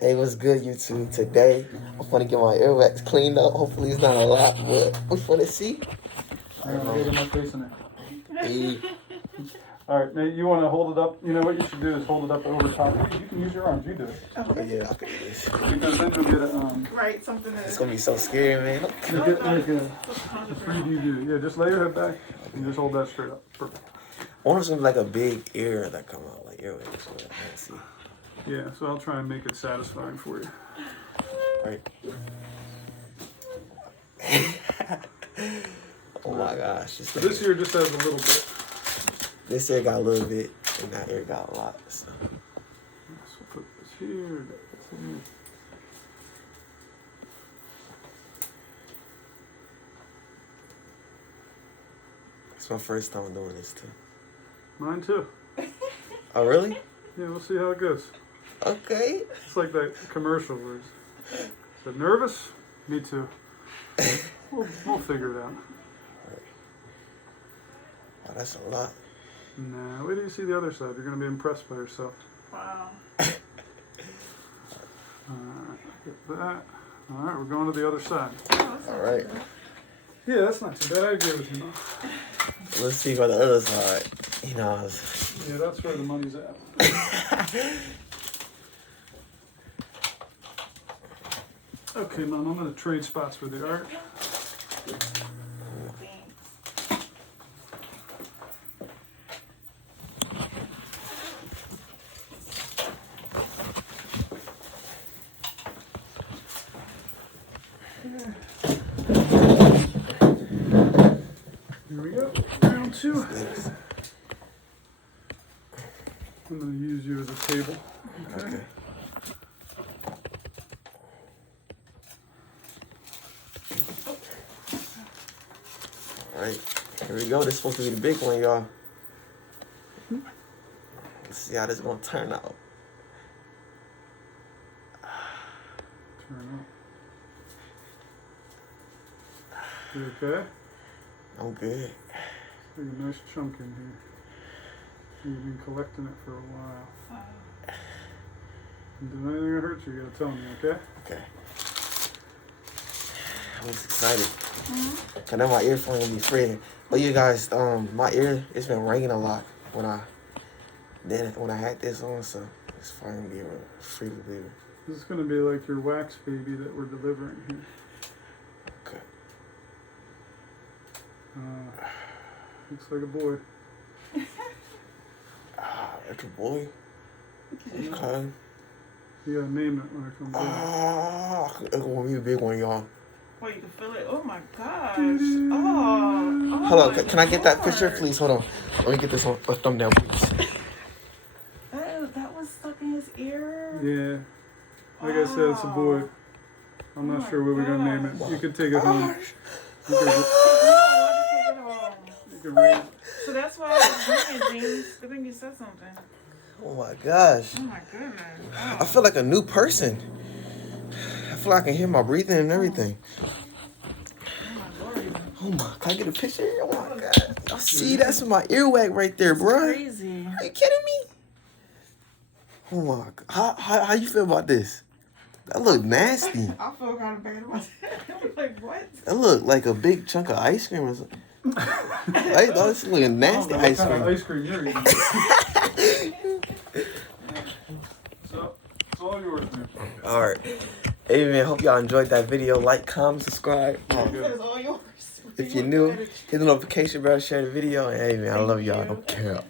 Hey, what's good, YouTube? Today, I'm gonna get my earwax cleaned up. Hopefully, it's not a lot, but we're gonna see. I'm gonna get my face in there. Hey. All right, now you want to hold it up. You know what you should do is hold it up over top. You can use your arms. You do it. Oh, yeah, I can do this. Because then you'll get a Right, something that. It's gonna be so scary, man. you get like a 3D view. Yeah, just lay your head back and just hold that straight up. Perfect. I want something like a big ear that come out, like earwax. But let's see. Yeah, so I'll try and make it satisfying for you. Right. Oh my gosh. So this ear just has a little bit. This ear got a little bit, and that ear got a lot. So We'll put this here. This here. it's my first time doing this too. Mine too. Oh really? Yeah, we'll see how it goes. Okay. It's like that commercial where it's, is it nervous? Me too. We'll figure it out. Oh, that's a lot. Nah, wait till you see the other side. You're going to be impressed by yourself. Wow. Get that. All right, we're going to the other side. All right. Yeah, that's not too bad. I agree with you, Mom. Let's see about the other side. You know. Yeah, that's where the money's at. Okay, Mom, I'm going to trade spots with you, all right? Here we go. Round two. I'm going to use you as a table. Okay. Alright, here we go. This is supposed to be the big one, y'all. Let's see how this is going to turn out. Turn up. You okay? I'm good. Take a nice chunk in here. You've been collecting it for a while. If there's anything that hurts you, you gotta tell me, okay? Okay. I was excited. I know my earphone gonna be free. But you guys, my ear, it's been ringing a lot when I had this on, so it's finally gonna be a free believer. This is gonna be like your wax baby that we're delivering here. Okay. Looks like a boy. It's a boy. Okay. You gotta name it when it comes out. It's gonna be a big one, y'all. Wait, you can feel it? Oh my gosh. Oh. Hold on, can I get that picture, please? Hold on. Let me get this on a thumbnail, please. That was stuck in his ear? Yeah. Like I said, it's a boy. I'm not sure what we're gonna name it. You can take it home. You can read it. So that's why I was ringing, James. I think you said something. Oh my gosh. Oh my goodness. I feel like a new person. I feel like I can hear my breathing and everything. Oh my, can I get a picture? Oh my god. Y'all see, that's my earwax right there, bro. Crazy. Are you kidding me? Oh my god. How you feel about this? That look nasty. I feel kind of bad about that. I'm like, what? That look like a big chunk of ice cream or something. I thought this looked like nasty ice What kind cream. of ice cream you're eating? So, it's all yours, man. Alright. Hey man, hope y'all enjoyed that video. Like, comment, subscribe. It's all yours. If you're new, hit the notification bell, share the video, and hey man, I love y'all. I don't care.